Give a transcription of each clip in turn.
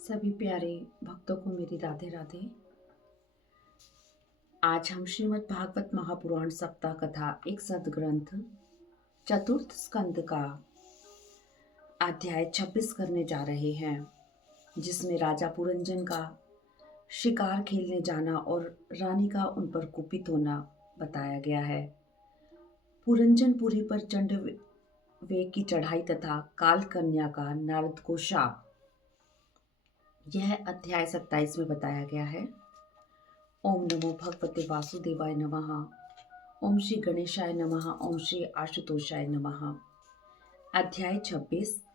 सभी प्यारे भक्तों को मेरी राधे राधे। आज हम श्रीमद् भागवत महापुराण सप्ताह कथा एक सदग्रंथ चतुर्थ स्कंद का अध्याय 26 करने जा रहे हैं, जिसमें राजा पुरंजन का शिकार खेलने जाना और रानी का उन पर कुपित होना बताया गया है। पुरंजनपुरी पर चंडवेग की चढ़ाई तथा काल कन्या का नारद को शाप, यह अध्याय 27 में बताया गया है। ओम नमो भगवते वासुदेवाय नमः। ओम श्री गणेशाय नमः। ओम श्री आशुतोषाय नमः। अध्याय 26,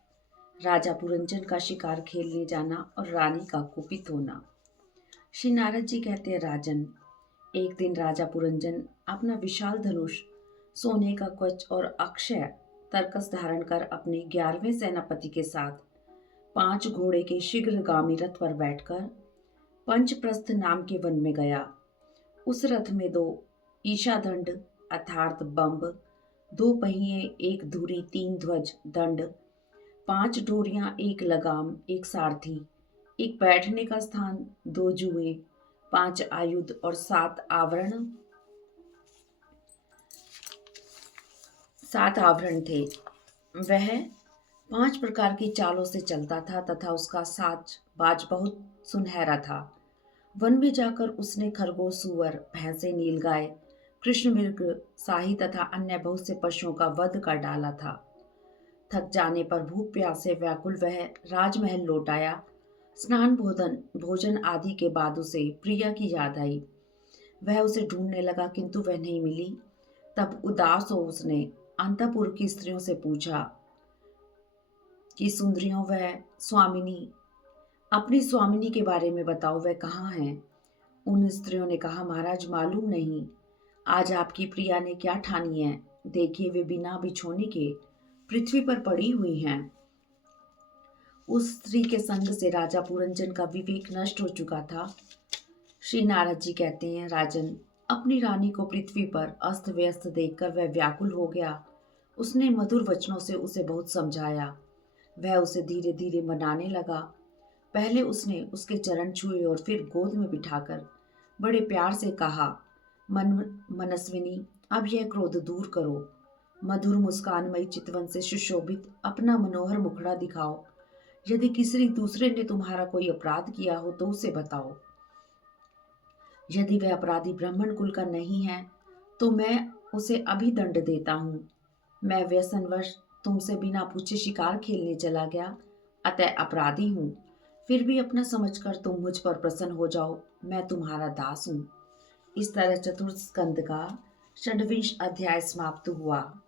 राजा पुरंजन का शिकार खेलने जाना और रानी का कुपित होना। श्री नारद जी कहते हैं, राजन, एक दिन राजा पुरंजन अपना विशाल धनुष, सोने का कवच और अक्षय तरकस धारण कर अपने 11वें सेनापति के साथ 5 घोड़े के शीघ्रगामी रथ पर बैठकर पंचप्रस्थ नाम के वन में गया। उस रथ में 2 ईशादंड अर्थात बम्ब, 2 पहिए, 1 धुरी, 3 ध्वज दंड, 5 डोरियां, 1 लगाम, 1 सारथी, 1 बैठने का स्थान, 2 जुएं, 5 आयुध और 7 आवरण थे। वह 5 प्रकार की चालों से चलता था तथा उसका साज बाज बहुत सुनहरा था। वन में जाकर उसने खरगोश, सुअर, भैंसे, नीलगाय, कृष्ण मृग, शाही तथा अन्य बहुत से पशुओं का वध कर डाला था। थक जाने पर भूख प्यास से व्याकुल वह राजमहल लौट आया। स्नान भोजन आदि के बाद उसे प्रिया की याद आई। वह उसे ढूंढने लगा किंतु वह नहीं मिली। तब उदास हो उसने अंतपुर की स्त्रियों से पूछा कि सुंदरियों, वह स्वामिनी, अपनी स्वामिनी के बारे में बताओ, वह कहाँ है? उन स्त्रियों ने कहा, महाराज, मालूम नहीं। आज आपकी प्रिया ने क्या ठानी है? देखिए, वे बिना बिछोने के पृथ्वी पर पड़ी हुई हैं। उस स्त्री के संग से राजा पुरंजन का विवेक नष्ट हो चुका था। श्री नारद जी कहते हैं, राजन, अपनी रानी को पृथ्वी पर अस्त व्यस्त देखकर वह व्याकुल हो गया। उसने मधुर वचनों से उसे बहुत समझाया। वह उसे धीरे धीरे मनाने लगा। पहले उसने उसके चरण छुए और फिर गोद में बिठाकर बड़े प्यार से कहा, मनस्विनी, अब यह क्रोध दूर करो। मधुर मुस्कानमयी चितवन से सुशोभित अपना मनोहर मुखड़ा दिखाओ। यदि किसी दूसरे ने तुम्हारा कोई अपराध किया हो तो उसे बताओ। यदि वह अपराधी ब्राह्मण कुल का नहीं है तो मैं उसे अभी दंड देता हूँ। मैं व्यसनवश तुमसे बिना पूछे शिकार खेलने चला गया, अतः अपराधी हूँ। फिर भी अपना समझकर तुम मुझ पर प्रसन्न हो जाओ, मैं तुम्हारा दास हूँ। इस तरह चतुर्थ स्कंद का 26वां अध्याय समाप्त हुआ।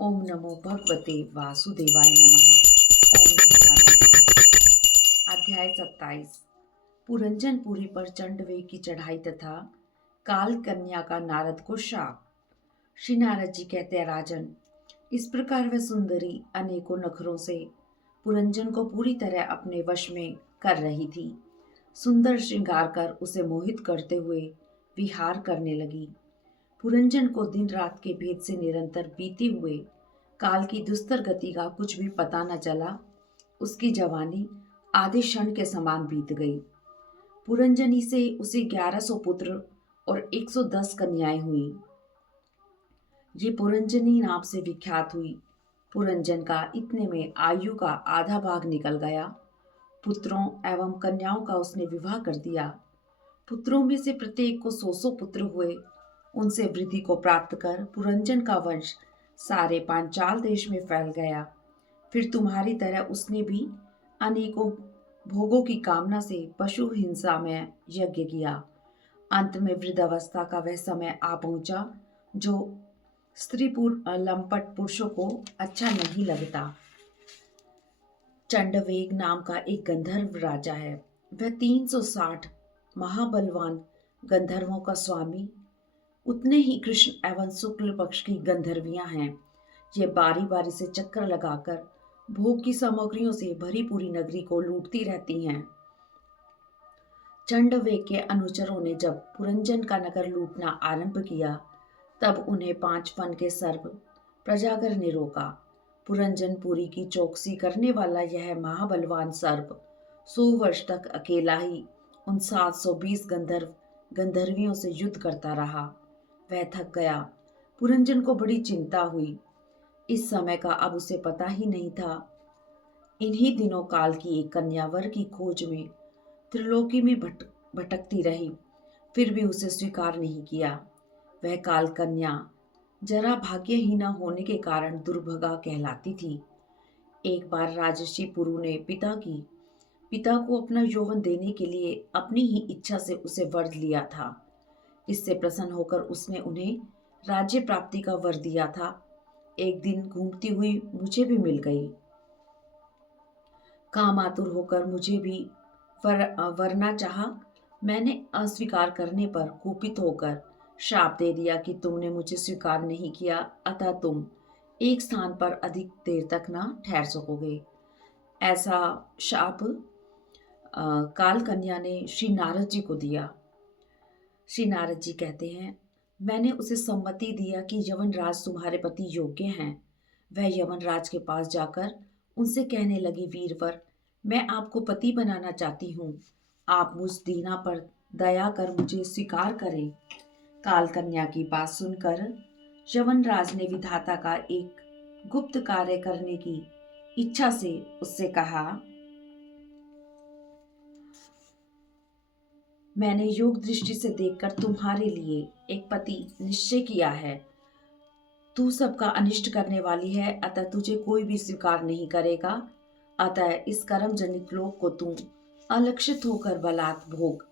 ओम नमो भगवते वासुदेवाय नमः। ओम नमो नारायणाय। अध्याय 27, पुरंजनपुरी पर चंडवेग की चढ़ाई तथा काल कन्या का नारद को शाप। श्री नारद जी कहते हैं, राजन, इस प्रकार वह सुंदरी अनेकों नखरों से पुरंजन को पूरी तरह अपने वश में कर रही थी। सुंदर श्रृंगार कर उसे मोहित करते हुए विहार करने लगी। पुरंजन को दिन रात के भेद से निरंतर बीते हुए काल की दुस्तर गति का कुछ भी पता न चला। उसकी जवानी आधे क्षण के समान बीत गई। पुरंजनी से उसे 1100 पुत्र और 110 कन्याएं हुई। ये पुरंजनी नाम से विख्यात हुई। पुरंजन का इतने में आयु का आधा भाग निकल गया। पुत्रों एवं कन्याओं का उसने विवाह कर दिया। पुत्रों में से प्रत्येक को 100 पुत्र हुए। उनसे वृद्धि को प्राप्त कर पुरंजन का वंश सारे पांचाल देश में फैल गया। फिर तुम्हारी तरह उसने भी अनेकों भोगों की कामना से पशु हिंसा में यज्ञ किया। अंत में वृद्धावस्था का वह समय आ पहुंचा जो स्त्री लंपट पुरुषों को अच्छा नहीं लगता। चंडवेग नाम का एक गंधर्व राजा है। वह 360 महाबलवान गंधर्वों का स्वामी। उतने ही कृष्ण एवं शुक्ल पक्ष की गंधर्वियां हैं। ये बारी बारी से चक्कर लगाकर भोग की सामग्रियों से भरी पूरी नगरी को लूटती रहती हैं। चंडवेग के अनुचरों ने जब पुरंजन का नगर लूटना आरंभ किया तब उन्हें 5 फन के सर्प प्रजागर ने रोका। पुरंजनपुरी की चौकसी करने वाला यह महाबलवान सर्प 100 वर्ष तक अकेला ही उन 720 गंधर्वियों से युद्ध करता रहा। वह थक गया। पुरंजन को बड़ी चिंता हुई। इस समय का अब उसे पता ही नहीं था। इन्हीं दिनों काल की एक कन्या वर की खोज में त्रिलोकी में भटकती रही, फिर भी उसे स्वीकार नहीं किया। वह काल कन्या जरा भाग्यहीना होने के कारण दुर्भगा कहलाती थी। एक बार राजर्षि पुरु ने पिता को अपना यौवन देने के लिए अपनी ही इच्छा से उसे वर लिया था। इससे प्रसन्न होकर उसने उन्हें राज्य प्राप्ति का वर दिया था। एक दिन घूमती हुई मुझे भी मिल गई। कामातुर होकर मुझे भी वरना चाहा। मैंने अस्वीकार करने पर कुपित होकर शाप दे दिया कि तुमने मुझे स्वीकार नहीं किया, अतः तुम एक स्थान पर अधिक देर तक ना ठहर सकोगे। ऐसा शाप काल कन्या ने श्री नारद जी को दिया। श्री नारद जी कहते हैं, मैंने उसे सम्मति दिया कि यवनराज तुम्हारे पति योग्य हैं। वह यवनराज के पास जाकर उनसे कहने लगी, वीरवर, मैं आपको पति बनाना चाहती हूँ। आप मुझ दीना पर दया कर मुझे स्वीकार करें। काल कन्या की बात सुनकर यवनराज ने विधाता का एक गुप्त कार्य करने की इच्छा से उससे कहा, मैंने योग दृष्टि से देखकर तुम्हारे लिए एक पति निश्चय किया है। तू सबका अनिष्ट करने वाली है, अतः तुझे कोई भी स्वीकार नहीं करेगा। अतः इस कर्म जनित लोक को तू अलक्षित होकर बलात् भोग।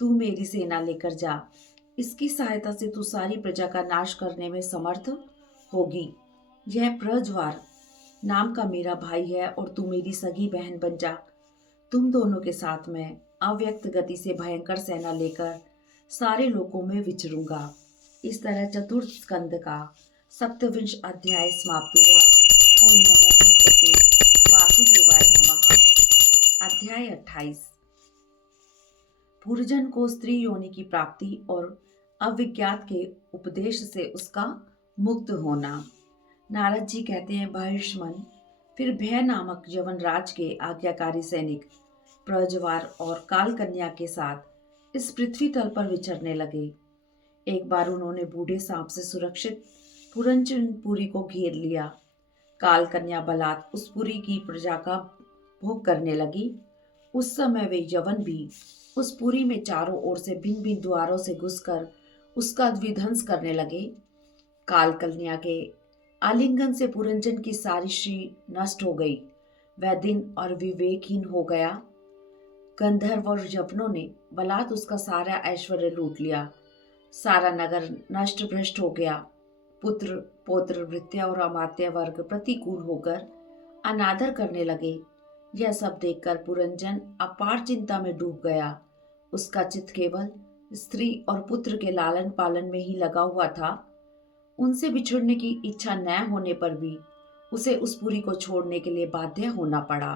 तू मेरी सेना लेकर जा। इसकी सहायता से तू सारी प्रजा का नाश करने में समर्थ होगी। यह प्रज्वार नाम का मेरा भाई है और तू मेरी सगी बहन बन जा। तुम दोनों के साथ मैं अव्यक्त गति से भयंकर सेना लेकर सारे लोकों में विचरूंगा। इस तरह चतुर्थ स्कंद का 27वां अध्याय समाप्त हुआ। ओम नमो भगवते वासुदेवाय नमः। अध्याय 28। पुरजन को स्त्री योनि की प्राप्ति और अविज्ञात के उपदेश से उसका मुक्त होना। नारद जी कहते हैं, बहिष्मन फिर भय नामक यवनराज के आज्ञाकारी सैनिक प्रज्वार और काल कन्या के साथ इस पृथ्वी तल पर विचरने लगे। एक बार उन्होंने बूढ़े सांप से सुरक्षित पुरंजनपुरी को घेर लिया। काल कन्या बलात् उस पुरी की प्रजा का भोग करने लगी। उस समय वे यवन भी उस पुरी में चारों ओर से भिन्न भिन्न द्वारों से घुसकर उसका विध्वंस करने लगे। काल कन्या के आलिंगन से पुरंजन की सारी श्री नष्ट हो गई। वह दिन और विवेकहीन हो गया। गंधर्व और यवनों ने बलात् उसका सारा ऐश्वर्य लूट लिया। सारा नगर नष्ट भ्रष्ट हो गया। पुत्र पौत्र भृत्या और अमात्य वर्ग प्रतिकूल होकर अनादर करने लगे। यह सब देखकर पुरंजन अपार चिंता में डूब गया। उसका चित्त केवल स्त्री और पुत्र के लालन पालन में ही लगा हुआ था। उनसे बिछुड़ने की इच्छा न होने पर भी उसे उस पुरी को छोड़ने के लिए बाध्य होना पड़ा,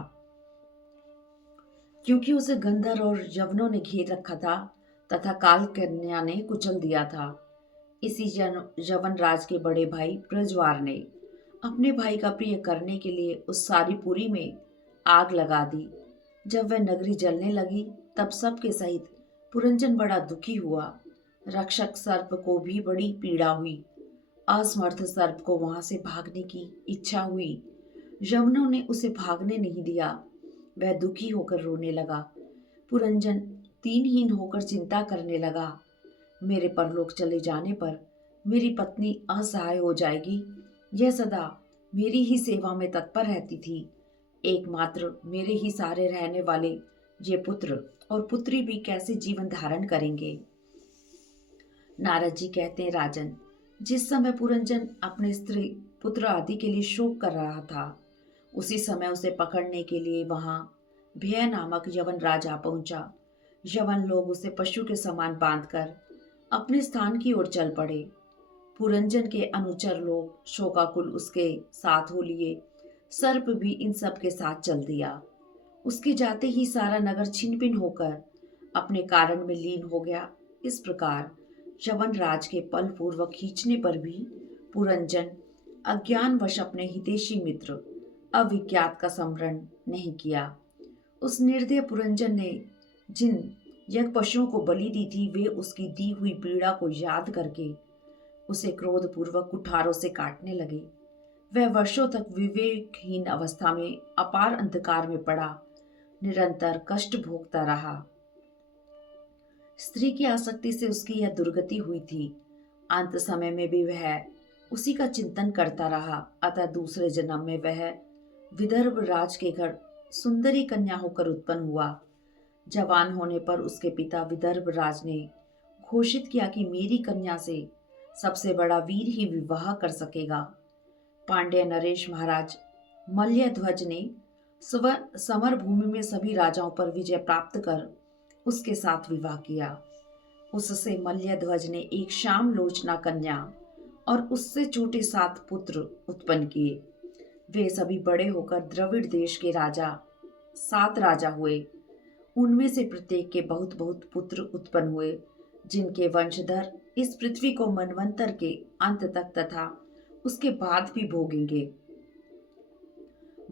क्योंकि उसे गंधर्व और यवनों ने घेर रखा था तथा काल कन्या ने कुचल दिया था। इसी यवन राज के बड़े भाई प्रज्वार ने अपने भाई का प्रिय करने के लिए उस सारी पुरी में आग लगा दी। जब वह नगरी जलने लगी तब सबके सहित पुरंजन बड़ा दुखी हुआ। रक्षक सर्प को भी बड़ी पीड़ा हुई। असमर्थ सर्प को वहां से भागने की इच्छा हुई। यवनों ने उसे भागने नहीं दिया। वह दुखी होकर रोने लगा। पुरंजन दीनहीन होकर चिंता करने लगा, मेरे परलोक चले जाने पर मेरी पत्नी असहाय हो जाएगी। यह सदा मेरी ही सेवा में तत्पर रहती थी। एकमात्र मेरे ही सारे रहने वाले ये पुत्र और पुत्री भी कैसे जीवन धारण करेंगे। नारद जी कहते हैं, राजन, जिस समय पुरंजन अपने स्त्री पुत्र आदि के लिए शोक कर रहा था, उसी समय उसे पकड़ने के लिए वहां भय नामक यवन राजा पहुंचा। यवन लोग उसे पशु के समान बांधकर अपने स्थान की ओर चल पड़े। पुरंजन के अनुचर लोग शोकाकुल उसके साथ हो लिए। सर्प भी इन सब के साथ चल दिया। उसके जाते ही सारा नगर छिन्न भिन्न होकर अपने कारण में लीन हो गया। इस प्रकार यवन राज के बल पूर्वक खींचने पर भी पुरंजन अज्ञानवश अपने हितैषी मित्र अविज्ञात का स्मरण नहीं किया। उस निर्दय पुरंजन ने जिन यज्ञ पशुओं को बलि दी थी, वे उसकी दी हुई पीड़ा को याद करके उसे क्रोधपूर्वक कुठारों से काटने लगे। वह वर्षों तक विवेकहीन अवस्था में अपार अंधकार में पड़ा निरंतर कष्ट भोगता रहा। स्त्री की आसक्ति से उसकी यह दुर्गति हुई थी। अंत समय में भी वह उसी का चिंतन करता रहा। अतः दूसरे जन्म में वह विदर्भ राज के घर सुंदरी कन्या होकर उत्पन्न हुआ। जवान होने पर उसके पिता विदर्भ राज ने घोषित किया कि मेरी कन्या से सबसे बड़ा वीर ही विवाह कर सकेगा। पांड्य नरेश महाराज मल्यध्वज ने समर भूमि में सभी राजाओं पर विजय प्राप्त कर उसके साथ विवाह किया। उससे मल्यध्वज ने एक श्याम लोचना कन्या और उससे छोटे 7 पुत्र उत्पन्न किए। वे सभी बड़े होकर द्रविड़ देश के 7 राजा हुए। उनमें से प्रत्येक के बहुत बहुत पुत्र उत्पन्न हुए, जिनके वंशधर इस पृथ्वी को मनवंतर के अंत तक तथा उसके बाद भी भोगेंगे।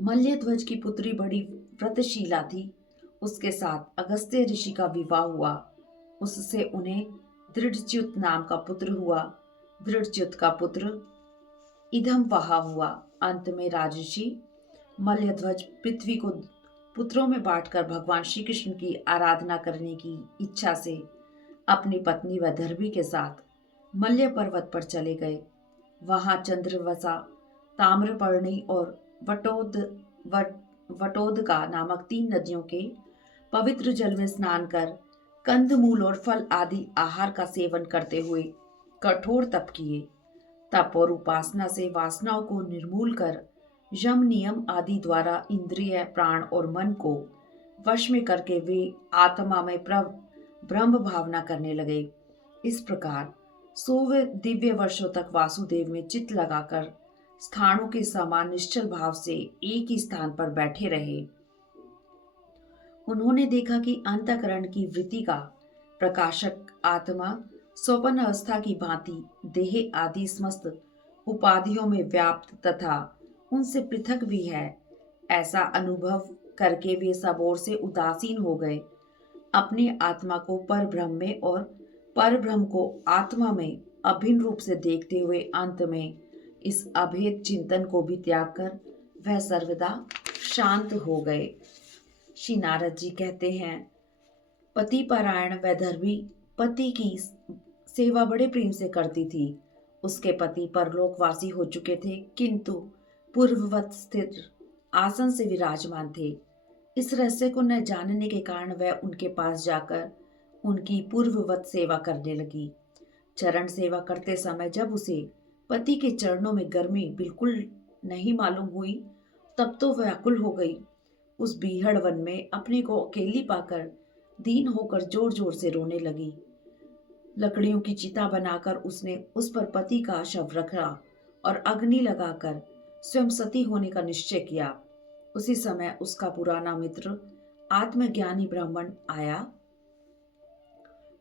मल्यध्वज की पुत्री बड़ी व्रतशीला थी। उसके साथ अगस्त्य ऋषि का विवाह हुआ। उससे उन्हें दृढ़च्युत नाम का पुत्र हुआ। दृढ़च्युत का पुत्र इदम्वहा हुआ। अंत में राजर्षि मल्यध्वज पृथ्वी को पुत्रों में बांटकर भगवान श्री कृष्ण की आराधना करने की इच्छा से अपनी पत्नी वैदर्भी के साथ मल्य पर्वत पर चले गए। वहां चंद्रवसा, ताम्रपर्णी और वटोदका नामक 3 नदियों के पवित्र जल में स्नान कर कंदमूल और फल आदि आहार का सेवन करते हुए कठोर तप किए। तप और उपासना से वासनाओं को निर्मूल कर यम नियम आदि द्वारा इंद्रिय, प्राण और मन को वश में करके वे आत्मा में ब्रह्म भावना करने लगे। इस प्रकार 100 दिव्य वर्षों तक वासुदेव में चित्त लगाकर स्थानों के समान निश्चल भाव से एक ही स्थान पर बैठे रहे। उन्होंने देखा कि अंतःकरण की वृत्ति का प्रकाशक आत्मा स्वप्न अवस्था की भांति देह आदि समस्त उपाधियों में व्याप्त तथा उनसे पृथक भी है। ऐसा अनुभव करके वे सब ओर से उदासीन हो गए। अपनी आत्मा को परब्रह्म में और परब्रह्म को आत्मा में अभिन्न रूप से देखते हुए अंत में इस अभेद चिंतन को भी त्याग कर वह सर्वदा शांत हो गए। श्री नारद जी कहते हैं, पति परायण वैदर्भी पति की सेवा बड़े प्रेम से करती थी। उसके पति परलोकवासी हो चुके थे, किंतु पूर्ववत स्थित आसन से विराजमान थे। इस रहस्य को न जानने के कारण वह उनके पास जाकर उनकी पूर्ववत सेवा करने लगी। चरण सेवा करते समय जब उसे पति के चरणों में गर्मी बिल्कुल नहीं मालूम हुई, तब तो वह व्याकुल हो गई। उस बीहड़ वन में अपने को अकेली पाकर दीन होकर जोर जोर से रोने लगी। लकड़ियों की चिता बनाकर उसने उस पर पति का शव रखा और अग्नि लगाकर स्वयं सती होने का निश्चय किया। उसी समय उसका पुराना मित्र आत्मज्ञानी ब्राह्मण आया।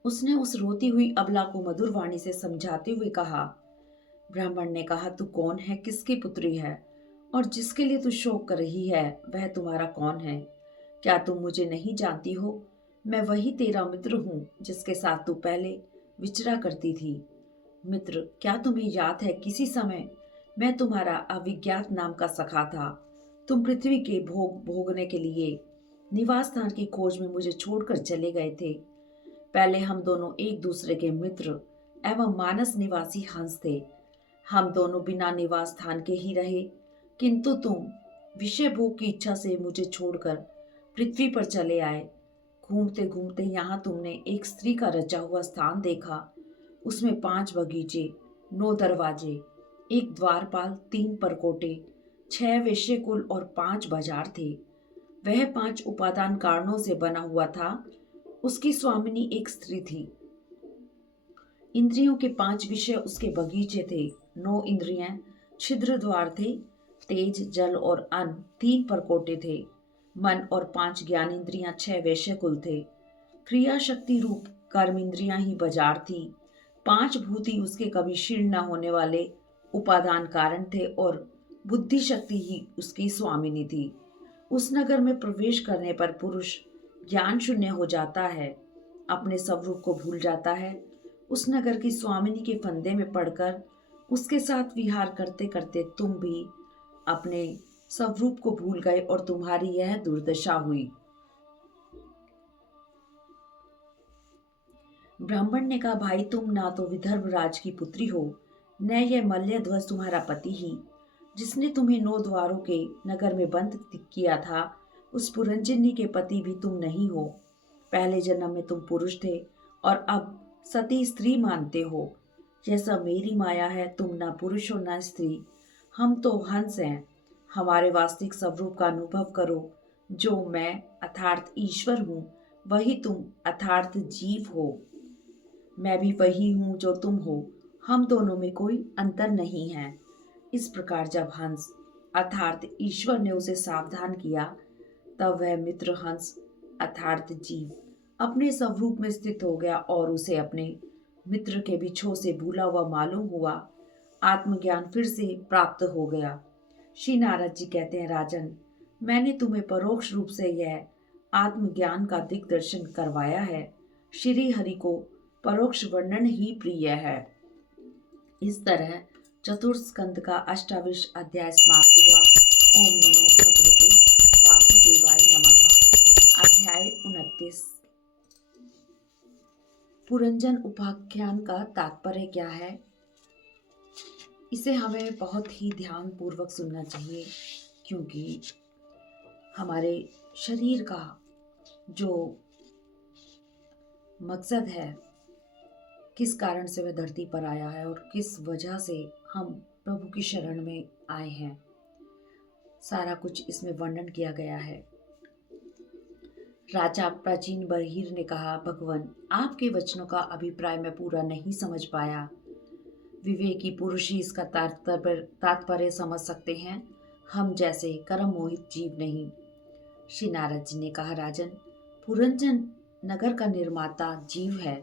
उसने उस रोती हुई अबला को मधुर वाणी से समझाते हुए कहा। ब्राह्मण ने कहा, तू कौन है, किसकी पुत्री है और जिसके लिए तू शोक कर रही है वह तुम्हारा कौन है? क्या तुम मुझे नहीं जानती हो? मैं वही तेरा मित्र हूँ जिसके साथ तू पहले विचरा करती थी। मित्र, क्या तुम्हें याद है किसी समय मैं तुम्हारा अविज्ञात नाम का सखा था। तुम पृथ्वी के भोग भोगने के लिए निवास स्थान की खोज में मुझे छोड़कर चले गए थे। पहले हम दोनों एक दूसरे के मित्र एवं मानस निवासी हंस थे। हम दोनों बिना निवास स्थान के ही रहे, किंतु तुम विषय भोग की इच्छा से मुझे छोड़कर पृथ्वी पर चले आए। घूमते घूमते यहाँ तुमने एक स्त्री का रचा हुआ स्थान देखा। उसमें 5 बगीचे, 9 दरवाजे, 1 द्वारपाल, 3 परकोटे, 6 वेश्यकुल और 5 बाजार थे। वह 5 उपादान कारणों से बना हुआ था। उसकी स्वामिनी एक स्त्री थी। इंद्रियों के 5 विषय उसके बगीचे थे। 9 इंद्रियां, छिद्र द्वार थे। तेज, जल और अन्न 3 परकोटे थे। मन और 5 ज्ञानेंद्रियां, 6 वैश्यकुल थे। क्रिया शक्ति रूप कर्म इंद्रियां ही बाजार थी। 5 भूति उसके कभी क्षीण न होने वाले उपादान कारण थे और बुद्धि शक्ति ही उसकी स्वामिनी थी। उस नगर में प्रवेश करने पर पुरुष ज्ञान शून्य हो जाता है, अपने स्वरूप को भूल जाता है। उस नगर की स्वामिनी के फंदे में पड़कर उसके साथ विहार करते करते तुम भी अपने स्वरूप को भूल गए और तुम्हारी यह दुर्दशा हुई। ब्राह्मण ने कहा, भाई तुम ना तो विदर्भ राज की पुत्री हो, न यह मल्यध्वज तुम्हारा पति ही, जिसने तुम्हें 9 द्वारों के नगर में बंद किया था, उस पुरंजनी के पति भी तुम नहीं हो। पहले जन्म में तुम पुरुष थे और अब सती स्त्री मानते हो। यह सब मेरी माया है, तुम ना पुरुष हो ना स्त्री, हम तो हंस हैं। हमारे वास्तविक स्वरूप का अनुभव करो। जो मैं अर्थात ईश्वर हूँ, वही तुम अर्थात जीव हो। मैं भी वही हूँ जो तुम हो, हम दोनों में कोई अंतर नहीं है। इस प्रकार जब हंस अर्थात ईश्वर ने उसे सावधान किया, तब वह मित्र हंस अर्थात जीव अपने स्वरूप में स्थित हो गया और उसे अपने मित्र के बिछोह से भूला हुआ मालूम हुआ। आत्मज्ञान फिर से प्राप्त हो गया। श्री नारद जी कहते हैं, राजन, मैंने तुम्हें परोक्ष रूप से यह आत्मज्ञान का दिग्दर्शन करवाया है। श्री हरि को परोक्ष वर्णन ही प्रिय है। इस तरह चतुर्थ स्कंद का 28वां अध्याय समाप्त हुआ। ओम नमो भगवते वासुदेवाय नमः। अध्याय 29। पुरंजन उपाख्यान का तात्पर्य क्या है? इसे हमें बहुत ही ध्यान पूर्वक सुनना चाहिए, क्योंकि हमारे शरीर का जो मकसद है, किस कारण से वह धरती पर आया है और किस वजह से हम प्रभु की शरण में आए हैं, सारा कुछ इसमें वर्णन किया गया है। राजा प्राचीन बरहीर ने कहा, भगवान, आपके वचनों का अभिप्राय मैं पूरा नहीं समझ पाया। विवेकी पुरुष ही इसका तात्पर्य समझ सकते हैं, हम जैसे कर्म मोहित जीव नहीं। श्री नारद जी ने कहा, राजन, पुरंजन नगर का निर्माता जीव है।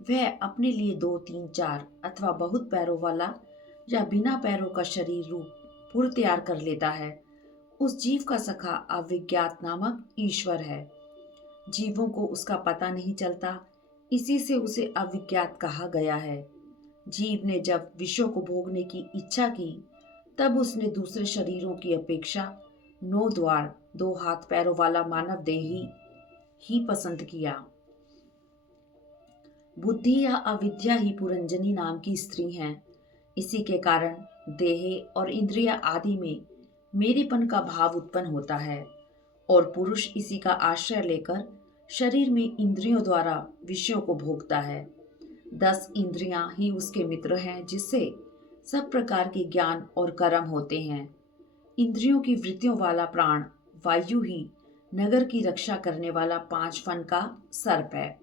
वह अपने लिए 2, 3, 4 अथवा बहुत पैरों वाला या बिना पैरों का शरीर रूप पुर तैयार कर लेता है। उस जीव का सखा अविज्ञात नामक ईश्वर है। जीवों को उसका पता नहीं चलता, इसी से उसे अविज्ञात कहा गया है। जीव ने जब विषयों को भोगने की इच्छा की, तब उसने दूसरे शरीरों की अपेक्षा 9 द्वार 2 हाथ पैरों वाला मानव देही ही पसंद किया। बुद्धि या अविद्या ही पुरंजनी नाम की स्त्री हैं। इसी के कारण देह और इंद्रिया आदि में मेरेपन का भाव उत्पन्न होता है और पुरुष इसी का आश्रय लेकर शरीर में इंद्रियों द्वारा विषयों को भोगता है। 10 इंद्रियां ही उसके मित्र हैं, जिससे सब प्रकार के ज्ञान और कर्म होते हैं। इंद्रियों की वृत्तियों वाला प्राण वायु ही नगर की रक्षा करने वाला 5 फन का सर्प है।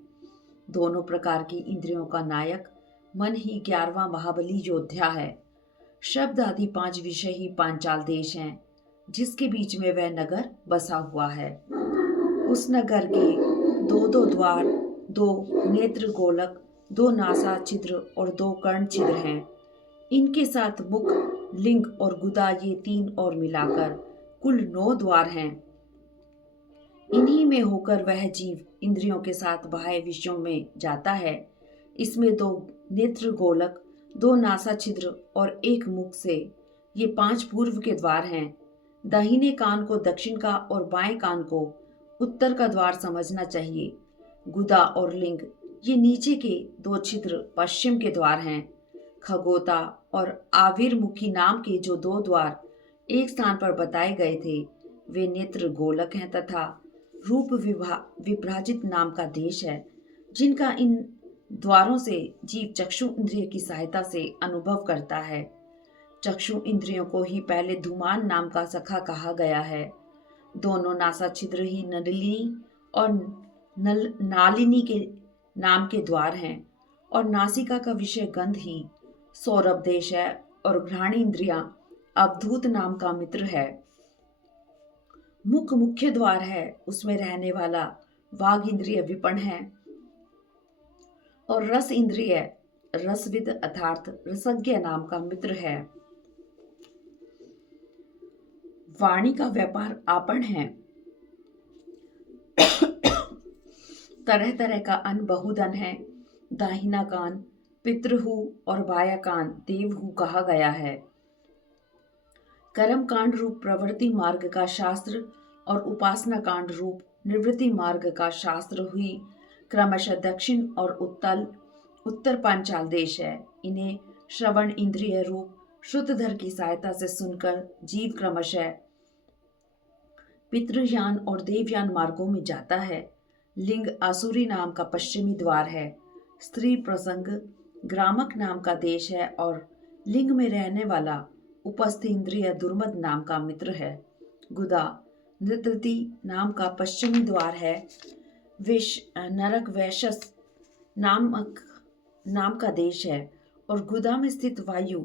दोनों प्रकार की इंद्रियों का नायक मन ही 11वां महाबली योद्धा है। शब्द आदि 5 विषय ही पांचाल देश हैं, जिसके बीच में वह नगर बसा हुआ है। उस नगर के 2 द्वार, 2 नेत्र गोलक, 2 नासा छिद्र और 2 कर्ण छिद्र हैं। इनके साथ मुख, लिंग और गुदा, ये 3 और मिलाकर कुल 9 द्वार हैं। इन्हीं में होकर वह जीव इंद्रियों के साथ बाह्य विषयों में जाता है। इसमें 2 नेत्र गोलक, 2 नासा छिद्र और 1 मुख से ये 5 पूर्व के द्वार हैं। दाहिने कान को दक्षिण का और बाएं कान को उत्तर का द्वार समझना चाहिए। गुदा और लिंग, ये नीचे के 2 छिद्र पश्चिम के द्वार हैं। खगोता और आविर्मुखी नाम के जो 2 द्वार एक स्थान पर बताए गए थे, वे नेत्र गोलक हैं तथा रूप विभ्राजित नाम का देश है, जिनका इन द्वारों से जीव चक्षु इंद्रिय की सहायता से अनुभव करता है। चक्षु इंद्रियों को ही पहले धूमान नाम का सखा कहा गया है। दोनों नासा छिद्र ही नलिनी और नालिनी के नाम के द्वार हैं और नासिका का विषय गंध ही सौरभ देश है और घ्राण इंद्रियां अवधूत नाम का मित्र है। मुख मुख्य द्वार है, उसमें रहने वाला वाग इंद्रिय विपण है और रस इंद्रिय रसविद अर्थात रसज्ञ नाम का मित्र है। वाणी का व्यापार आपण है तरह तरह का अन्न बहुधन है। दाहिना कान पितृहु और बाया कान देवहु कहा गया है। कर्म कांड रूप प्रवृत्ति मार्ग का शास्त्र और उपासना कांड रूप निवृत्ति मार्ग का शास्त्र हुई क्रमशः दक्षिण और उत्तर पांचाल देश है। इन्हें श्रवण इंद्रिय रूप श्रुतधर की सहायता से सुनकर जीव क्रमशः पितृयान और देवयान मार्गों में जाता है। लिंग आसुरी नाम का पश्चिमी द्वार है। स्त्री प्रसंग ग्रामक नाम का देश है और लिंग में रहने वाला उपस्थ इंद्रिय दुर्मद नाम का मित्र है। गुदा नृतति नाम का पश्चिमी द्वार है। नरक वैशस नाम का देश है और गुदा में स्थित वायु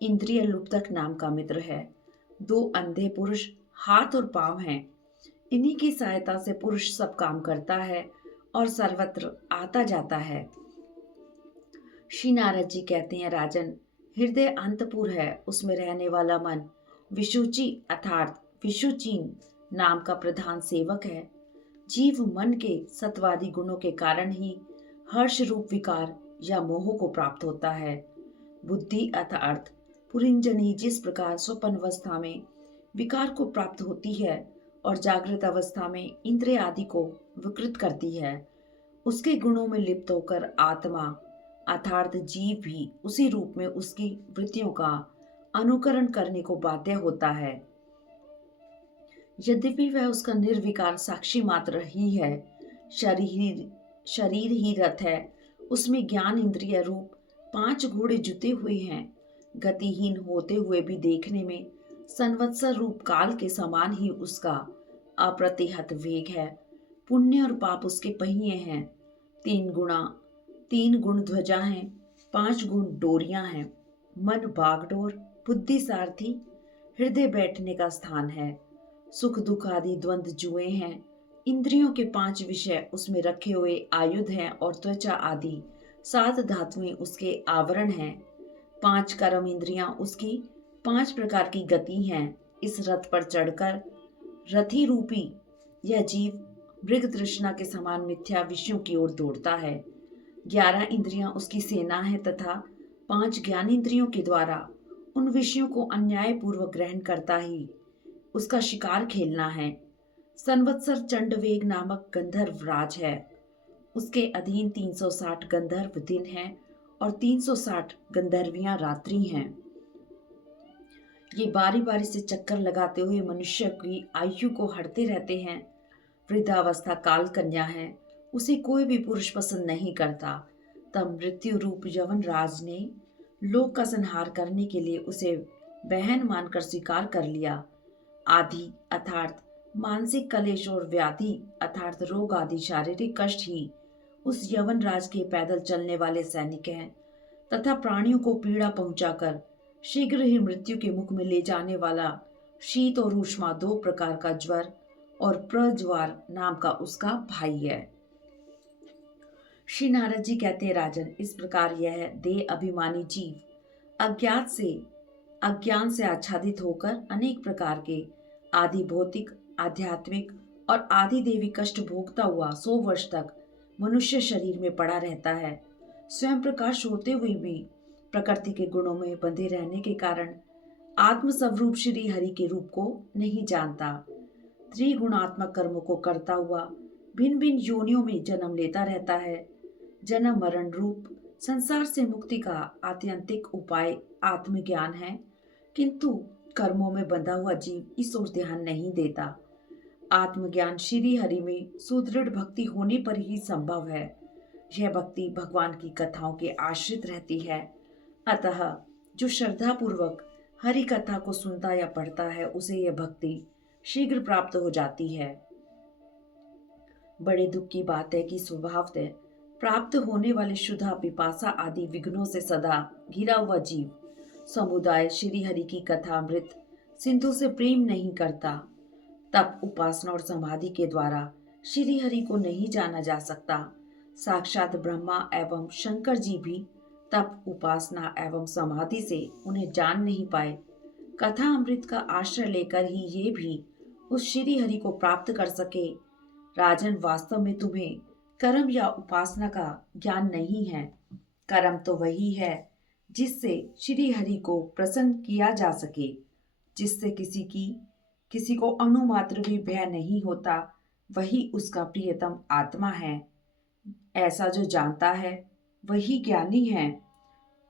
इंद्रिय लुप्तक नाम का मित्र है। दो अंधे पुरुष हाथ और पांव हैं। इन्हीं की सहायता से पुरुष सब काम करता है और सर्वत्र आता जाता है। श्री नारद जी कहते हैं, राजन, हृदय अंतपुर है, उसमें रहने वाला मन विशुचि अर्थात विशुचीन नाम का प्रधान सेवक है। जीव मन के सत्वादी गुणों के कारण ही हर्ष रूप विकार या मोह को प्राप्त होता है। बुद्धि अर्थात पुरिंजनी जिस प्रकार स्वप्न अवस्था में विकार को प्राप्त होती है और जागृत अवस्था में इंद्रिय आदि को विकृत करती है, उसके गुणों में लिप्त होकर आत्मा अर्थात जीव भी उसी रूप में उसकी वृत्तियों का अनुकरण करने को बाध्य होता है। यद्यपि वह उसका निर्विकार साक्षी मात्र ही है, शरीर ही रथ है, उसमें ज्ञान इंद्रिय रूप 5 घोड़े जुते हुए हैं। गतिहीन होते हुए भी देखने में संवत्सर रूप काल के समान ही उसका अप्रतिहत वेग है। पुण्य और पाप उसके पहिए हैं। 3 गुण ध्वजा हैं, 5 गुण डोरियां हैं। मन बागडोर, बुद्धि सारथी, हृदय बैठने का स्थान है। सुख दुख आदि द्वंद्व जुए हैं। इंद्रियों के 5 विषय उसमें रखे हुए आयुध हैं और त्वचा आदि 7 धातुएं उसके आवरण हैं। 5 कर्म इंद्रियां उसकी 5 प्रकार की गति हैं। इस रथ पर चढ़कर रथी रूपी यह जीव मृग तृष्णा के समान मिथ्या विषयों की ओर दौड़ता है। 11 इंद्रियां उसकी सेना है तथा 5 ज्ञान इंद्रियों के द्वारा उन विषयों को अन्याय पूर्वक ग्रहण करता ही उसका शिकार खेलना है। संवत्सर चंडवेग नामक गंधर्व राज है। उसके अधीन 360 गंधर्व दिन हैं और 360 गंधर्वियां रात्रि हैं। ये बारी बारी से चक्कर लगाते हुए मनुष्य की आयु को हड़ते रहते हैं। वृद्धावस्था काल कन्या है, उसे कोई भी पुरुष पसंद नहीं करता। तब मृत्यु रूप यवन राज ने लोक का संहार करने के लिए उसे बहन मानकर स्वीकार कर लिया। आदि अर्थात मानसिक कलेश और व्याधि अर्थात रोग आदि शारीरिक कष्ट ही उस यवन राज के पैदल चलने वाले सैनिक हैं तथा प्राणियों को पीड़ा पहुंचाकर शीघ्र ही मृत्यु के मुख में ले जाने वाला शीत और ऊष्मा 2 प्रकार का ज्वर और प्रज्वार नाम का उसका भाई है। श्री नारद जी कहते हैं, राजन, इस प्रकार यह देह अभिमानी जीव अज्ञान से आच्छादित होकर अनेक प्रकार के आदि भौतिक, आध्यात्मिक और आदि देवी कष्ट भोगता हुआ 100 वर्ष तक मनुष्य शरीर में पड़ा रहता है। स्वयं प्रकाश होते हुए भी प्रकृति के गुणों में बंधे रहने के कारण आत्म स्वरूप श्री हरि के रूप को नहीं जानता। त्रिगुणात्मक कर्मों को करता हुआ भिन्न भिन्न योनियों में जन्म लेता रहता है। जन्म मरण रूप संसार से मुक्ति का आत्यंतिक उपाय आत्मज्ञान है, किंतु कर्मों में बंधा हुआ जीव इस ओर ध्यान नहीं देता। आत्मज्ञान श्री हरि में सुदृढ़ भक्ति होने पर ही संभव है। यह भक्ति भगवान की कथाओं के आश्रित रहती है। अतः जो श्रद्धा पूर्वक हरि कथा को सुनता या पढ़ता है उसे यह भक्ति शीघ्र प्राप्त हो जाती है। बड़े दुख की बात है कि स्वभावतः प्राप्त होने वाले शुद्धा पिपासा आदि विघ्नों से सदा घिरा हुआ जीव समुदाय श्री हरि की कथा अमृत सिंधु से प्रेम नहीं करता। तब उपासना और समाधि के द्वारा श्री हरि को नहीं जाना जा सकता। साक्षात ब्रह्मा एवं शंकर जी भी तब उपासना एवं समाधि से उन्हें जान नहीं पाए। कथा अमृत का आश्रय लेकर ही ये भी उस श्री हरि को प्राप्त कर सके। राजन, वास्तव में तुम्हें कर्म या उपासना का ज्ञान नहीं है। कर्म तो वही है जिससे श्री हरि को प्रसन्न किया जा सके, जिससे किसी को अणुमात्र भी भय नहीं होता, वही उसका प्रियतम आत्मा है। ऐसा जो जानता है वही ज्ञानी है,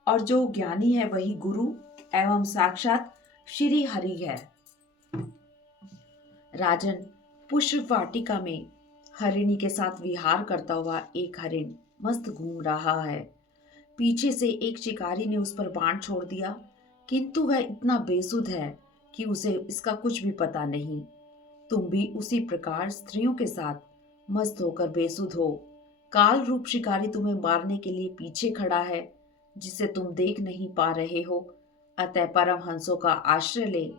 और जो ज्ञानी है वही गुरु एवं साक्षात श्री हरि है। राजन, पुष्प वाटिका में हरिणी के साथ विहार करता हुआ एक हरिण मस्त घूम रहा है। पीछे से एक शिकारी ने उस पर बाण छोड़ दिया, किंतु वह इतना बेसुध है कि उसे इसका कुछ भी पता नहीं। तुम भी उसी प्रकार स्त्रियों के साथ मस्त होकर बेसुध हो। काल रूप शिकारी तुम्हें मारने के लिए पीछे खड़ा है, जिसे तुम देख नहीं पा रहे हो। अतः परमहंसों का आश्रय ले,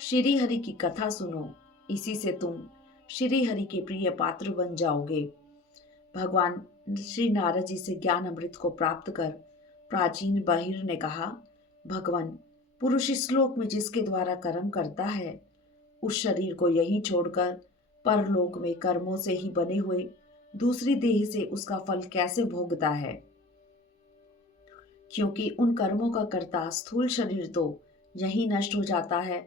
श्री हरि की कथा सुनो, इसी से तुम श्री हरि के प्रिय पात्र बन जाओगे। भगवान श्री नारद जी से ज्ञान अमृत को प्राप्त कर प्राचीन बहिर ने कहा, भगवान, पुरुष इस श्लोक में जिसके द्वारा कर्म करता है, उस शरीर को यहीं छोड़कर परलोक में कर्मों से ही बने हुए दूसरी देह से उसका फल कैसे भोगता है? क्योंकि उन कर्मों का कर्ता स्थूल शरीर तो यही नष्ट हो जाता है,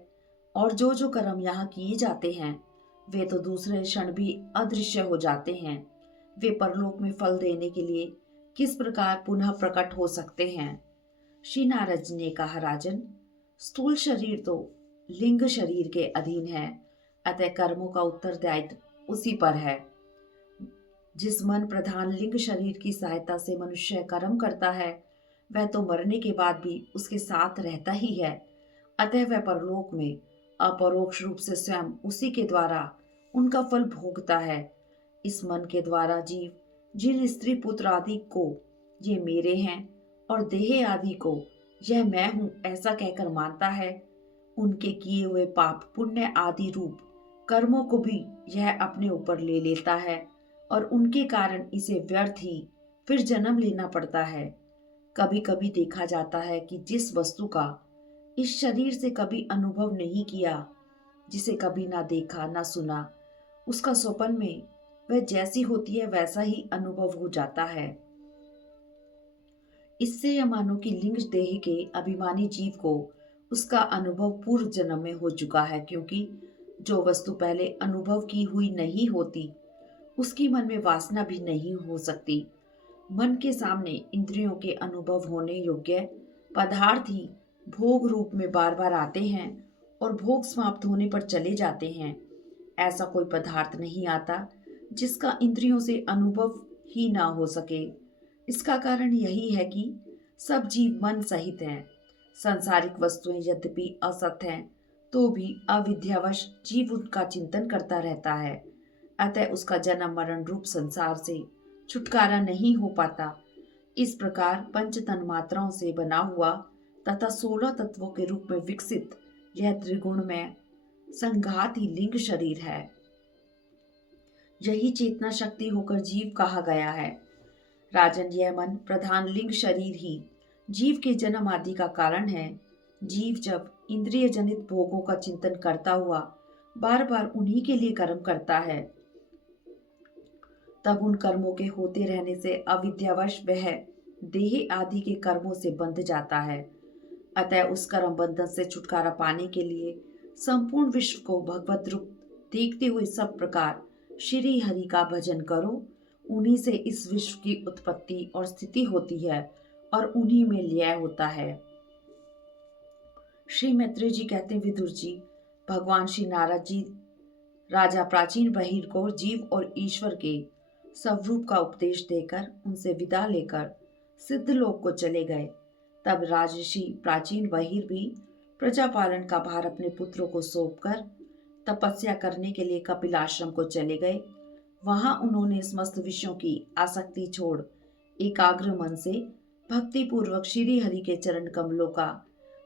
और जो जो कर्म यहाँ किए जाते हैं वे तो दूसरे क्षण भी अदृश्य हो जाते हैं। वे परलोक में फल देने के लिए किस प्रकार पुनः प्रकट हो सकते हैं? श्री नारद जी ने कहा, राजन, स्थूल शरीर तो लिंग शरीर के अधीन है, अतः कर्मों का उत्तरदायित्व उसी पर है। जिस मन प्रधान लिंग शरीर की सहायता से मनुष्य कर्म करता है, वह तो मरने के बाद भी उसके साथ रहता ही है। अतः वह परलोक में अपरोक्ष रूप से स्वयं उसी के द्वारा उनका फल भोगता है। इस मन के द्वारा जीव जिन स्त्री पुत्र आदि को ये मेरे हैं और देह आदि को यह मैं हूं ऐसा कहकर मानता है, उनके किए हुए पाप पुण्य आदि रूप कर्मों को भी यह अपने ऊपर ले लेता है, और उनके कारण इसे व्यर्थ ही फिर जन्म लेना पड़ता है। कभी कभी देखा जाता है कि जिस वस्तु का इस शरीर से कभी अनुभव नहीं किया, जिसे कभी ना देखा ना सुना, उसका स्वप्न में वह जैसी होती है वैसा ही अनुभव हो जाता है। इससे यह मानो कि लिंग देह के अभिमानी जीव को उसका अनुभव पूर्व जन्म में हो चुका है, क्योंकि जो वस्तु पहले अनुभव की हुई नहीं होती उसकी मन में वासना भी नहीं हो सकती। मन के सामने इंद्रियों के अनुभव होने योग्य पदार्थ ही भोग रूप में बार बार आते हैं और भोग समाप्त होने पर चले जाते हैं। ऐसा कोई पदार्थ नहीं आता जिसका इंद्रियों से अनुभव ही ना हो सके। इसका कारण यही है कि सब जीव मन सहित हैं। सांसारिक वस्तुएं यद्यपि असत हैं, तो भी अविद्यावश जीव उनका चिंतन करता रहता है। अतः उसका जन्म मरण रूप संसार से छुटकारा नहीं हो पाता। इस प्रकार पंच तन्मात्राओं से बना हुआ तथा 16 तत्वों के रूप में विकसित यह त्रिगुण में संघात ही लिंग शरीर है। यही चेतना शक्ति होकर जीव कहा गया है। राजन, यह मन प्रधान लिंग शरीर ही जीव के जन्म आदि का कारण है। जीव जब इंद्रिय जनित भोगों का चिंतन करता हुआ बार बार उन्हीं के लिए कर्म करता है, तब उन कर्मों के होते रहने से अविद्यावश वह देह आदि के कर्मों से बंध जाता है। अतः उस कर्म बंधन से छुटकारा पाने के लिए संपूर्ण विश्व को भगवत रूप देखते हुए सब प्रकार श्री हरि का भजन करो। उन्हीं से इस विश्व की उत्पत्ति और स्थिति होती है और उन्हीं में लय होता है। श्री मैत्रेय जी कहते हैं, विदुर जी, भगवान श्री नारद जी राजा प्राचीन बहिर को जीव और ईश्वर के स्वरूप का उपदेश देकर उनसे विदा लेकर सिद्ध लोक को चले गए। तब राजऋषि प्राचीन बहिर भी प्रजा पालन का भार अपने पुत्रों को सौंपकर तपस्या करने के लिए कपिल आश्रम को चले गए। वहां उन्होंने समस्त विषयों की आसक्ति छोड़ एकाग्र मन से भक्ति पूर्वक श्री हरि के चरण कमलों का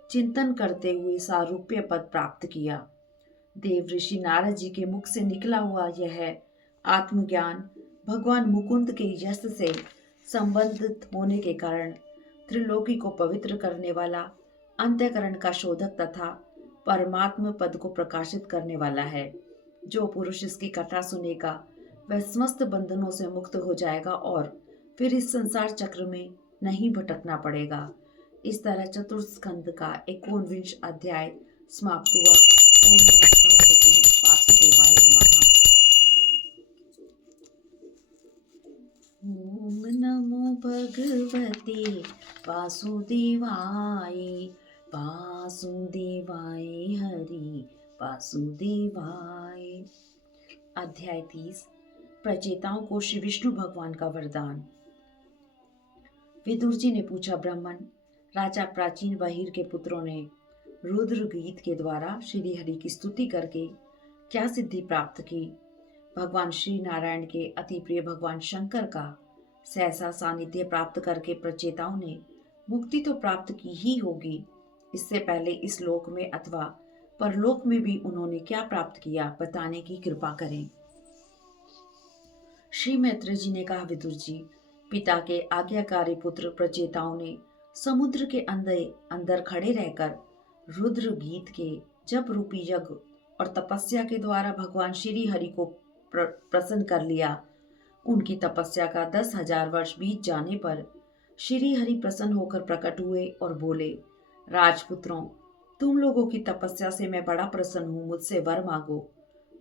चिंतन करते हुए सारूप्य पद प्राप्त किया। देव ऋषि नारद जी के मुख से निकला हुआ यह आत्मज्ञान भगवान मुकुंद के यश से संबंधित होने के कारण त्रिलोकी को पवित्र करने वाला, अंतःकरण का शोधक तथा परमात्म पद को प्रकाशित करने वाला है। जो पुरुष इसकी कथा सुनेगा वह समस्त बंधनों से मुक्त हो जाएगा और फिर इस संसार चक्र में नहीं भटकना पड़ेगा। इस तरह चतुर्थ स्कंद का 51वां अध्याय समाप्त हुआ। ओम नमो भगवते वासुदेवाय नमः। ओम नमो भगवते वासुदेवाय वासुदेवाय हरि वासुदेवाय। अध्याय 30। प्रचेताओं को श्री विष्णु भगवान का वरदान। विदुर जी ने पूछा, ब्राह्मण, राजा प्राचीन बहिर के पुत्रों ने रुद्र गीत के द्वारा श्री हरि की स्तुति करके क्या सिद्धि प्राप्त की? भगवान श्री नारायण के अति प्रिय भगवान शंकर का सहसा सानिध्य प्राप्त करके प्रचेताओं ने मुक्ति तो प्राप्त की ही होगी। इससे पहले इस लोक में अथवा परलोक में भी उन्होंने क्या प्राप्त किया, बताने की कृपा करें। श्री मैत्रेय जी ने कहा, विदुर जी, पिता के आज्ञाकारी पुत्र प्रचेताओं ने समुद्र के अंदर खड़े रहकर रुद्र गीत के जप रूपी यज्ञ और तपस्या के द्वारा भगवान श्री हरि को प्रसन्न कर लिया। उनकी तपस्या का 10,000 वर्ष बीत जाने पर श्री हरि प्रसन्न होकर प्रकट हुए और बोले, राजपुत्रों, तुम लोगों की तपस्या से मैं बड़ा प्रसन्न हूँ, मुझसे वर मांगो।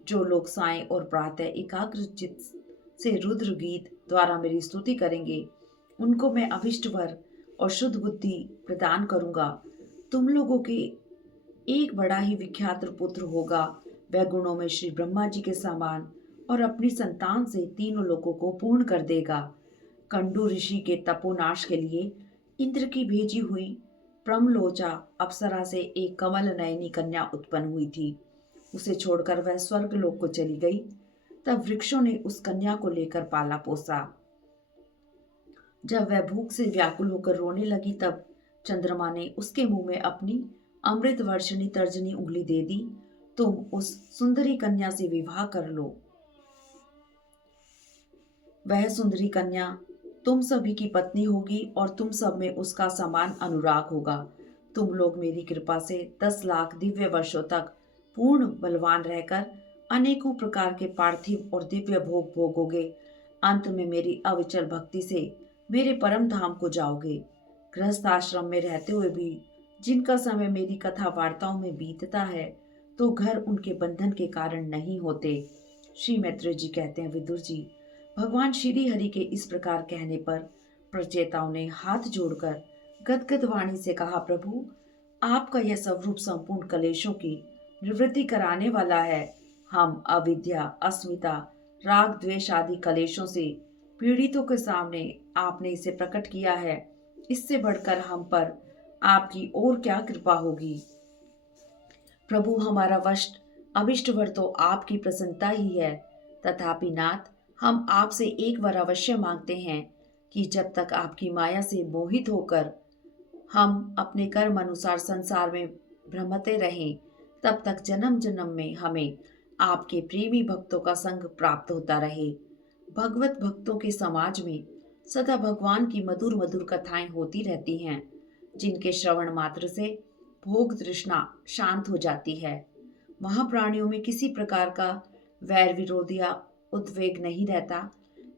जो लोग साय और प्रातः एकाग्र चित्त से रुद्र गीत द्वारा मेरी स्तुति करेंगे, उनको मैं अभिष्ट वर और शुद्ध बुद्धि प्रदान करूंगा। तुम लोगों के एक बड़ा ही विख्यात पुत्र होगा। वह गुणों में श्री ब्रह्मा जी के समान और अपनी संतान से तीनों लोगों को पूर्ण कर देगा। कंडू ऋषि के तपोनाश के लिए इंद्र की भेजी हुई प्रमलोचा अप्सरा से एक कमल नयनी कन्या उत्पन्न हुई थी। उसे छोड़कर वह स्वर्ग लोक को चली गई। तब वृक्षों ने उस कन्या को लेकर पाला पोसा। जब वह भूख से व्याकुल होकर रोने लगी, तब चंद्रमा ने उसके मुंह में अपनी अमृत वर्षणी तर्जनी उंगली दे दी। तुम उस सुंदरी कन्या से विवाह कर लो। वह सुंदरी कन्या तुम सभी की पत्नी होगी और तुम सब में उसका समान अनुराग होगा। तुम लोग मेरी कृपा से 10 लाख दिव्य वर्षों तक पूर्ण बलवान रहकर अनेकों प्रकार के पार्थिव और दिव्य भोग भोगोगे। अंत में मेरी अविचल भक्ति से मेरे परम धाम को जाओगे। गृहस्थ आश्रम में रहते हुए भी जिनका समय मेरी कथा वार्ताओं में बीतता है, तो घर उनके बंधन के कारण नहीं होते। श्री मैत्रेय जी कहते हैं, विदुर जी, भगवान श्री हरि के इस प्रकार कहने पर प्रचेताओं ने हाथ जोड़कर गदगद वाणी से कहा, प्रभु, आपका यह स्वरूप संपूर्ण कलेशों की निवृत्ति कराने वाला है। हम अविद्या, अस्मिता, राग, द्वेष आदि कलेशों से पीड़ितों के सामने आपने इसे प्रकट किया है। इससे बढ़कर हम पर आपकी और क्या कृपा होगी। प्रभु, हमारा अभिष्ट वर तो आपकी प्रसन्नता ही है। तथापि नाथ, हम आपसे एक वर अवश्य मांगते हैं कि जब तक आपकी माया से मोहित होकर हम अपने कर्म अनुसार संसार में भ्रमते रहें, तब तक जन्म जन्म में हमें आपके प्रेमी भक्तों का संग प्राप्त होता रहे। भगवत भक्तों के समाज में सदा भगवान की मधुर मधुर कथाएं होती रहती हैं, जिनके श्रवण मात्र से भोग तृष्णा शांत हो जाती है। महाप्राणियों में किसी प्रकार का वैर विरोध या उद्वेग नहीं रहता।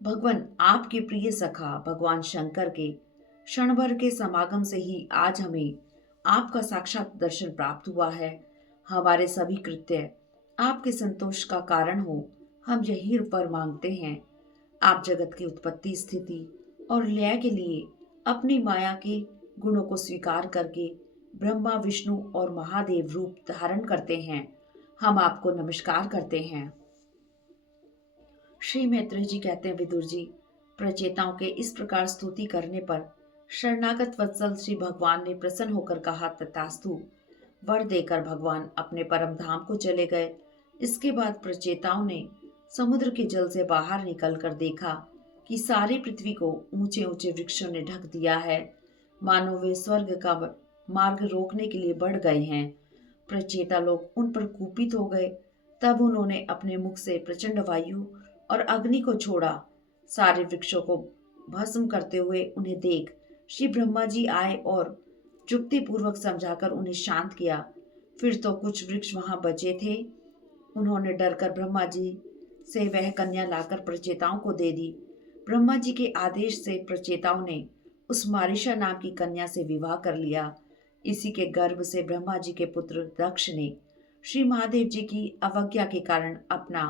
भगवान आपके प्रिय सखा भगवान शंकर के क्षण भर के समागम से ही आज हमें आपका साक्षात दर्शन प्राप्त हुआ है। हमारे सभी कृत्य आपके संतोष का कारण हो, हम यही वर मांगते हैं। आप जगत की उत्पत्ति, स्थिति और लय के लिए अपनी माया के गुणों को स्वीकार करके ब्रह्मा, विष्णु और महादेव रूप धारण करते हैं। हम आपको नमस्कार करते हैं। श्री मैत्रेय जी कहते हैं, विदुर जी, प्रचेताओं के इस प्रकार स्तुति करने पर शरणागत वत्सल श्री भगवान ने प्रसन्न होकर कहा, तथास्तु। वर देकर भगवान अपने परम धाम को चले गए। इसके बाद प्रचेताओं ने समुद्र के जल से बाहर निकलकर देखा कि सारी पृथ्वी को ऊंचे ऊंचे वृक्षों ने ढक दिया है, मानो वे स्वर्ग का मार्ग रोकने के लिए बढ़ गए हैं। प्रचेता लोग उन पर कुपित हो गए। तब उन्होंने अपने मुख से प्रचंड वायु और अग्नि को छोड़ा। सारे वृक्षों को भस्म करते हुए उन्हें देख श्री ब्रह्मा जी आए और जुक्ति पूर्वक समझाकर उन्हें शांत किया। फिर तो कुछ वृक्ष वहां बचे थे। उन्होंने डरकर ब्रह्मा जी से वह कन्या लाकर प्रचेताओं को दे दी। ब्रह्मा जी के आदेश से प्रचेताओं ने उस मारिशा नाम की कन्या से विवाह कर लिया। इसी के गर्भ से ब्रह्मा जी के पुत्र दक्ष ने श्री महादेव जी की अवज्ञा के कारण अपना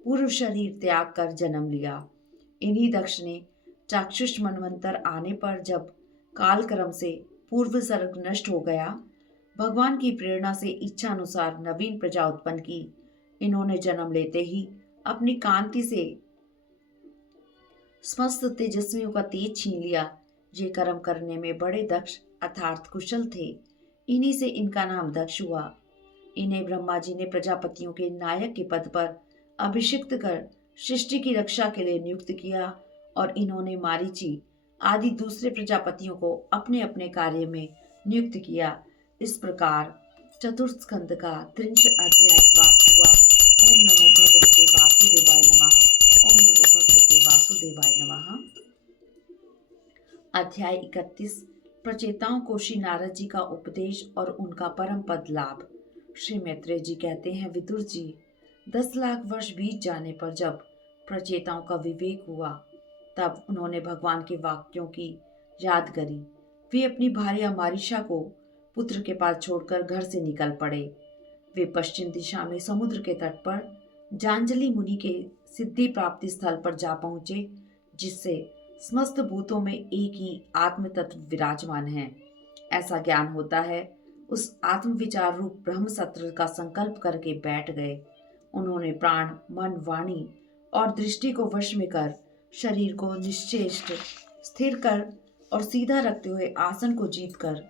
पूर्व शरीर त्याग कर जन्म लिया। इन्हीं दक्ष ने चाक्षुष मनवंतर आने पर जब कालक्रम से पूर्व सर्ग नष्ट हो गया, भगवान की प्रेरणा से इच्छा अनुसार नवीन प्रजा उत्पन्न की। इन्होंने जन्म लेते ही अपनी कांति से समस्त तेजस्वियों का तेज छीन लिया। ये कर्म करने में बड़े दक्ष अर्थात कुशल थे। इन्हीं से इनका नाम दक्ष हुआ। इन्हें ब्रह्मा जी ने प्रजापतियों के नायक के पद पर अभिषिक्त कर सृष्टि की रक्षा के लिए नियुक्त किया और इन्होंने मारीची आदि दूसरे प्रजापतियों को अपने अपने कार्य में नियुक्त किया। इस प्रकार चतुर्थ स्कंद का 23 अध्याय समाप्त हुआ। ओम नमो भगवते वासुदेवाय नमः। ओम नमो भगवते वासुदेवाय नमः। अध्याय 31 प्रचेताओं को श्री नारद जी का उपदेश और उनका परम पद लाभ। श्री मैत्रेय जी कहते हैं, विदुर जी, 10 लाख वर्ष बीत जाने पर जब प्रचेताओं का विवेक हुआ, तब उन्होंने भगवान के वाक्यों की याद करी। वे अपनी भार्या मारिशा को पुत्र के पास छोड़कर घर से निकल पड़े। वे पश्चिम दिशा में समुद्र के तट पर जांजलि मुनि के सिद्धि प्राप्ति स्थल पर जा पहुंचे, जिससे समस्त भूतों में एक ही आत्म तत्व विराजमान है, ऐसा ज्ञान होता है। उस आत्म विचार रूप ब्रह्म सत्र का संकल्प करके बैठ गए। उन्होंने प्राण, मन, वाणी और दृष्टि को वश में कर शरीर को निश्चेष्ट स्थिर कर और सीधा रखते हुए आसन को जीत कर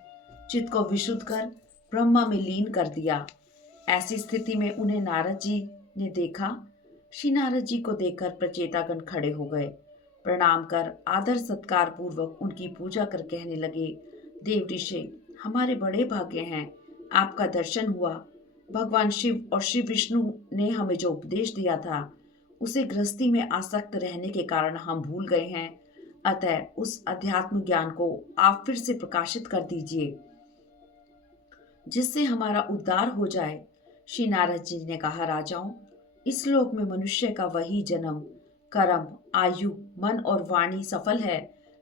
चित्त को विशुद्ध कर ब्रह्मा में लीन कर दिया। ऐसी स्थिति में उन्हें नारद जी ने देखा। श्री नारद जी को देखकर प्रचेतागण खड़े हो गए। प्रणाम कर आदर सत्कार पूर्वक उनकी पूजा कर कहने लगे, देव ऋषि, हमारे बड़े भाग्य हैं, आपका दर्शन हुआ। भगवान शिव और श्री विष्णु ने हमें जो उपदेश दिया था, उसे गृहस्थी में आसक्त रहने के कारण हम भूल गए हैं। अतः उस अध्यात्म ज्ञान को आप फिर से प्रकाशित कर दीजिए, जिससे हमारा उद्धार हो जाए। श्री नारद जी ने कहा, राजाओं, इस लोक में मनुष्य का वही जन्म, कर्म, आयु, मन और वाणी सफल है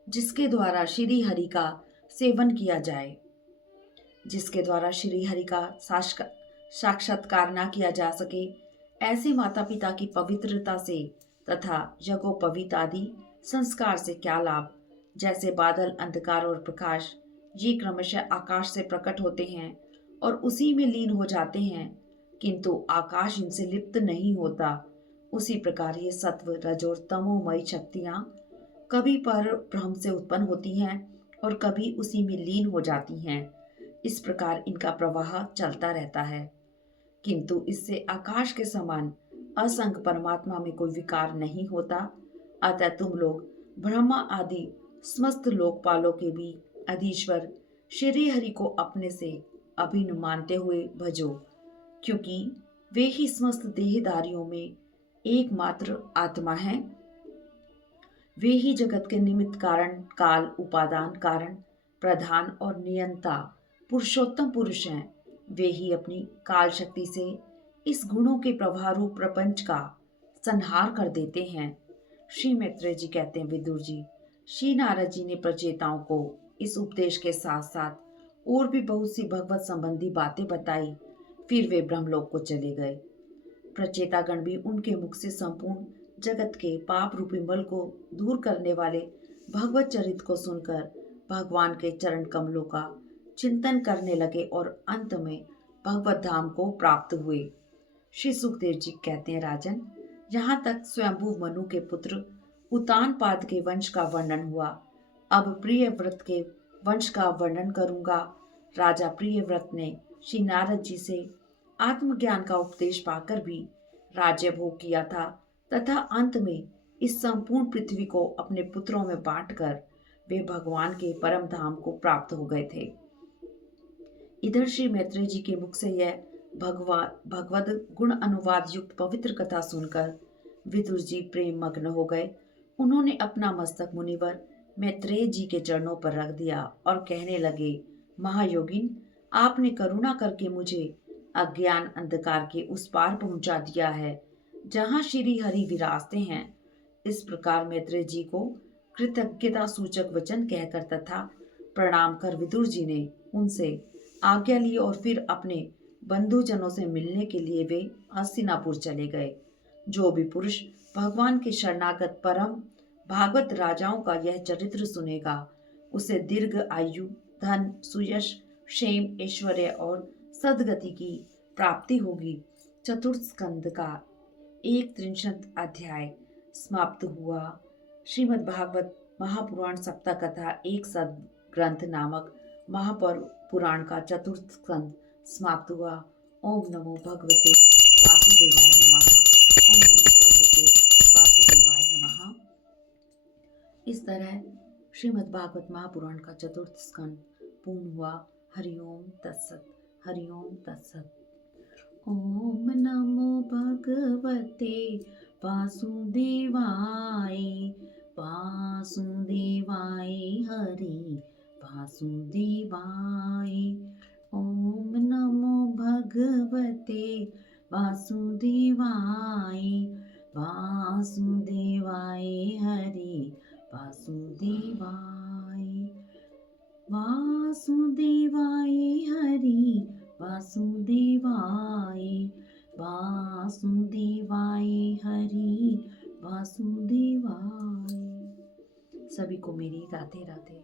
जिसके द्वारा श्री हरि का सेवन किया जाए। जिसके द्वारा श्री हरि का साक्षात्कार न किया जा सके, ऐसे माता पिता की पवित्रता से तथा यज्ञोपवीत आदि संस्कार से क्या लाभ। जैसे बादल अंधकार और प्रकाश ये क्रमशः आकाश से प्रकट होते हैं और उसी में लीन हो जाते हैं, किंतु आकाश इनसे लिप्त नहीं होता, उसी प्रकार ये सत्व, रज और तमोमयी शक्तियां कभी पर ब्रह्म से उत्पन्न होती हैं और कभी उसी में लीन हो जाती हैं। इस प्रकार इनका प्रवाह चलता रहता है, किंतु इससे आकाश के समान असंग परमात्मा में कोई विकार नहीं होता। अतः तुम लोग ब्रह्मा आदि समस्त लोकपालों के भी अधीश्वर श्री हरि को अपने से अभिन्न मानते हुए भजो, क्योंकि वे ही समस्त देहधारियों में एकमात्र आत्मा हैं। वे ही जगत के निमित्त कारण, काल, उपादान कारण, प्रधान और नियंता पुरुषोत्तम पुरुष हैं। वे ही अपनी काल शक्ति से इस गुणों के प्रवाह रूप प्रपंच का संहार कर देते हैं। श्री मैत्रेय जी कहते हैं, विदुर जी, श्री नारद जी ने प्रचेताओं को इस उपदेश के साथ साथ और भी बहुत सी भगवत संबंधी बातें बताई। फिर वे ब्रह्मलोक को चले गए। प्रचेतागण भी उनके मुख से संपूर्ण जगत के पाप रूपी मल को दूर करने वाले भगवत चरित को सुनकर भगवान के चरण कमलों का चिंतन करने लगे और अंत में भगवत धाम को प्राप्त हुए। श्री सुखदेव जी कहते हैं, राजन, यहाँ तक स्वयंभू मनु के पुत्र उतानपाद के वंश का वर्णन हुआ। अब प्रियव्रत के वंश का वर्णन करूंगा। राजा प्रियव्रत ने श्री नारद जी से आत्मज्ञान का उपदेश पाकर भी राज्य भोग किया था तथा अंत में इस संपूर्ण पृथ्वी को अपने पुत्रों में बांटकर वे भगवान के परम धाम को प्राप्त हो गए थे। इधर श्री मैत्रेय जी के मुख से यह भगवद गुण अनुवाद युक्त पवित्र कथा सुनकर विदुर जी प्रेम मग्न हो गए। उन्होंने अपना मस्तक मुनिवर मैत्रेय जी के चरणों पर रख दिया और कहने लगे, महायोगिन, आपने करुणा करके मुझे अज्ञान अंधकार के उस पार पहुंचा दिया है। जहाँ श्री हरि विराजते हैं। इस प्रकार मैत्रेय जी को कृतज्ञता सूचक वचन कहकर तथा प्रणाम कर विदुर जी ने उनसे आज्ञा ली और फिर अपने बंधुजनों से मिलने के लिए वे हस्तिनापुर चले गए। जो भी पुरुष भगवान के शरणागत परम भागवत राजाओं का यह चरित्र सुनेगा, उसे दीर्घ आयु, धन, सुयश, क्षेम, ऐश्वर्य और सद्गति की प्राप्ति होगी। चतुर्थ स्कंद का 31 अध्याय समाप्त हुआ। श्रीमद् भागवत महापुराण सप्ताह कथा एक सद ग्रंथ नामक महापुराण का चतुर्थ स्कंद समाप्त हुआ। ओम नमो भगवते वासुदेवाय नमः। ओम नमो भगवते वासुदेवाय नमः। इस तरह श्रीमद् भागवत महापुराण का चतुर्थ स्कंद पूर्ण हुआ। हरिओम तत्सत। हरिओम तत्सत। ओम नमो भगवते वासुदेवाय। वासुदेवाय हरि वासुदेवाय। ओम नमो भगवते वासुदेवाय। वासुदेवाय हरि वासुदेवाय। वासुदेवाय हरि वासुदेवाय। वासुदेवाय हरि वासुदेवाय। सभी को मेरी राधे राधे।